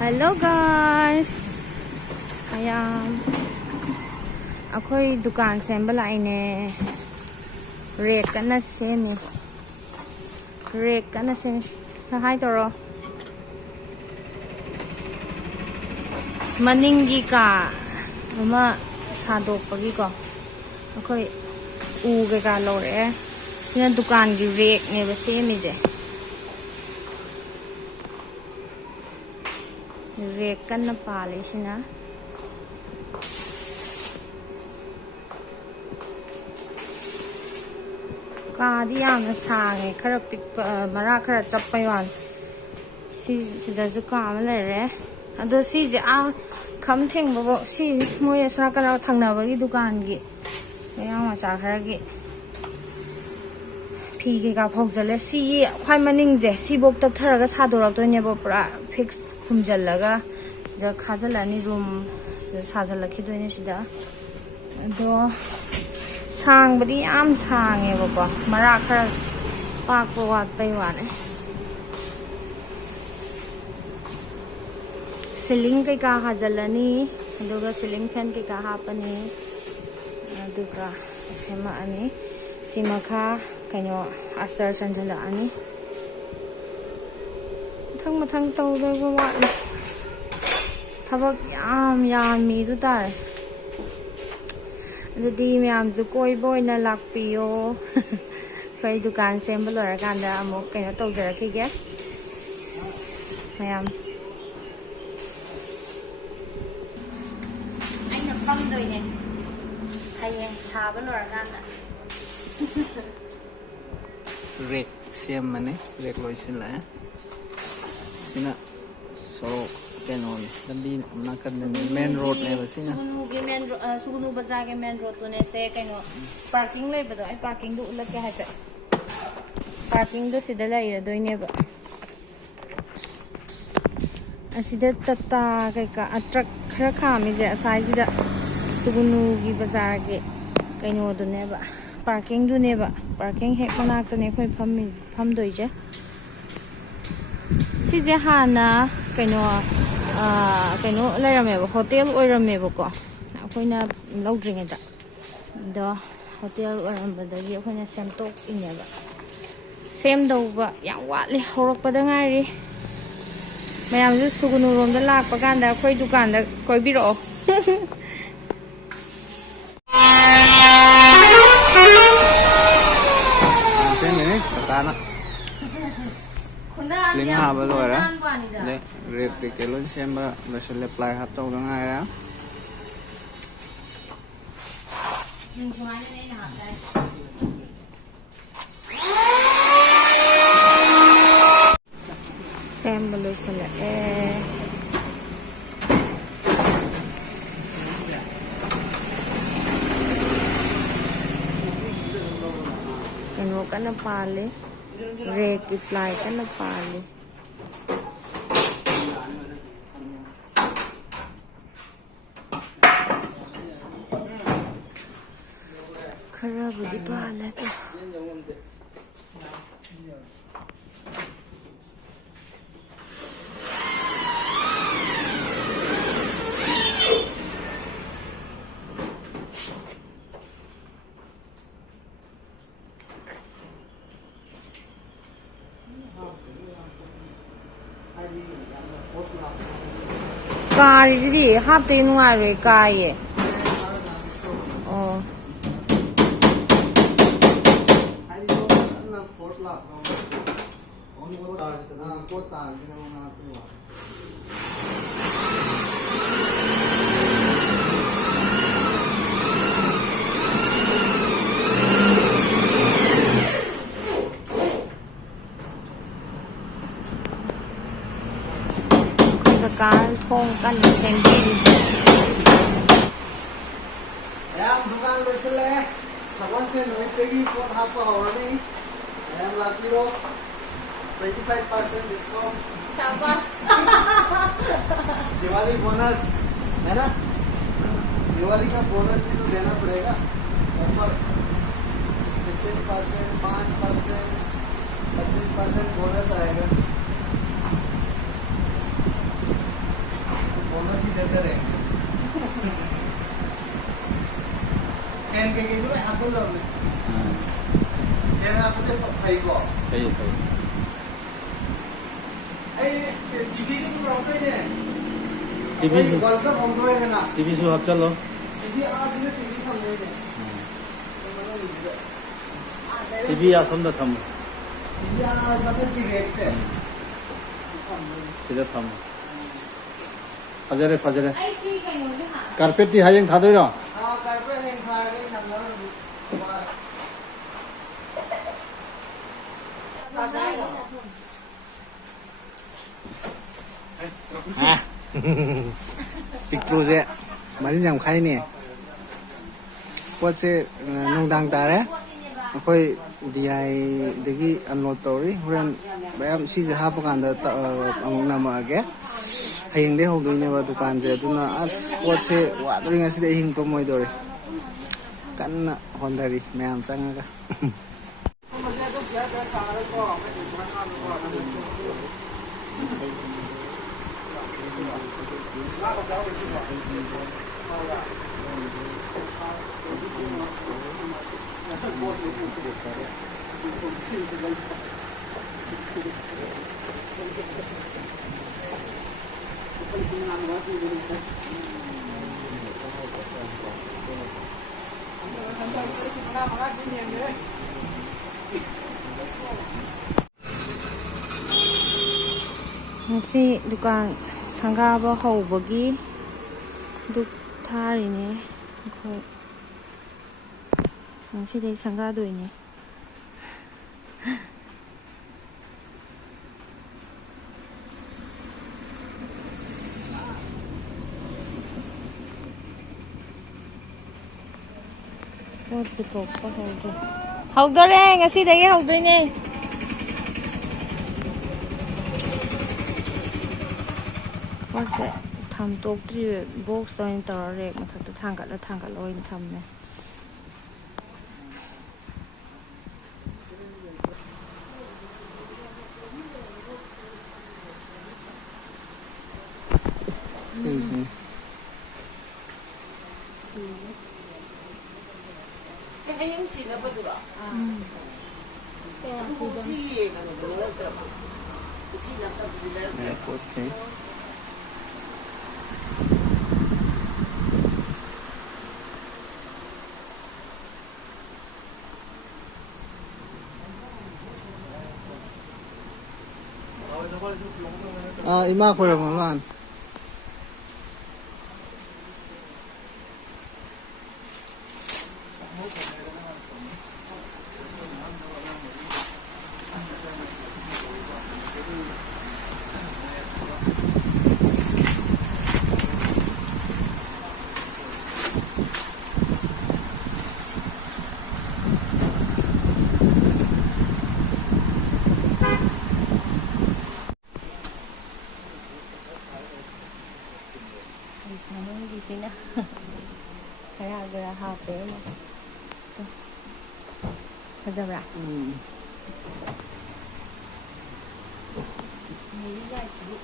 Hello guys. Ayan. Ako'y dukaan sembal ay ne. Rek ka na semi. Rek ka na semi. Hi toro. Maninggi ka. Mama sadok pagi ko. Ako'y uge ka lore. Sina dukaan gi rek ne ba semi je. Rek kan na pali sina. Kadi yamna sange khara pik mara khara chappai wan si sida ju ka ma le re ado si je a kham theng bo si moye sa kara thangna ba gi dukan gi mayang ma cha khara gi phi gi ga phok jale si khwai maning je si bok tap thara ga sa dorap to ne bo pura fix khumjallaga sida khajalani room sajallakhi doine sida ado sang badi am sange bako mara khara pak ko wat pai wane ceiling kai ka hajalani aduga ceiling fan kai ka hapani aduga sema ani simakha kaino astar chanjala ani mathang tawda go wat thabak yam mi du tar Jadi miyam ju koi boy na lakpiyo. Kay dukan sembal lora kanda amok kaya tawag jara kige. Miyam. Ay napam doy ne. Hayang sabal lora kanda. Rek siam mane rek loy sila sina so kenon lambi amna kan main road ne basina Sugunu bazaar के main road ने से कहीं parking ले बतो आई parking दो उलट के है पे parking दो सीधा ला इरे दो इन्हें बा सीधा तत्ता कहीं truck खरा खामी जे साइज दा सुगुनु की बाजार के कहीं वो दो ने बा parking दो ने बा parking है मनाक तो ने कोई फम दो इजे सीधे हाँ ना कहीं लेरमे बो hotel ओरमे बो को अखोइना लौद्रिङैदा द होटेल ओरमबदगी अखोइना सेमटोक इनेबा सेमदौबा याम वाटले हौरकपदा ngairi mayamju sugunu romda lakpa kanda akhoi dukanda koibiro sene katana sling ha ba lora le rep ke lo semba lo sele apply hap to ngaira Xem belum selesai. Keno kana pale, rek apply kana pale. खराब दीपाल है तो car जी हाथ नुआरे car येการพงกันเต็มที่em dukan lo sele sawan se noitegi pot hap horani em lakiro 25% discount sabas Diwali bonus है ना दिवाली का bonus भी तो देना पड़ेगा ऑफर 15% 5% 25% बोनस आएगा ผมสีเดือดเลยแกนกี่ช่วยหักต้นเลยแกนหักเส้นไฟก่อนไฟไอ้ทีวีที่เราไปเนี่ยทีวีวันก็ของตัวเองนะทีวีสู้หักจังเหรอทีวีอาสิเนี่ยทีวีทำเลยเนี่ยทีวีอาสมเด็จทำทีวีอาแบบที่เร็กเสร็จที่จะทำ파자레 카페트 하행 다 되려 카페트 하행 가게 남는 픽트로제 많이 좀 खाइने पोसे नोंदां तारे अखोई DI दगी unload तौरी horn bayam si je hapu kan da among nama age hayeng de hog doine ba dukan je aduna as pot se wa dring asi de hing to moi dore kan hondari mayam changa ngasi dukan sangaba hobagi duk thari ne khoi ngasi dei sanga doi ne What the fuck? Howdore ngasi dei howdoi ne What's it? Tham top 3 box to in tor rek mathak ta thangkat loin tham ne Sayang sila ba dura? Kusi kan dura berapa? Kusi nak bila? okay ima ko ra man sini kayak ada HP tuh kerja berapa ini guys ini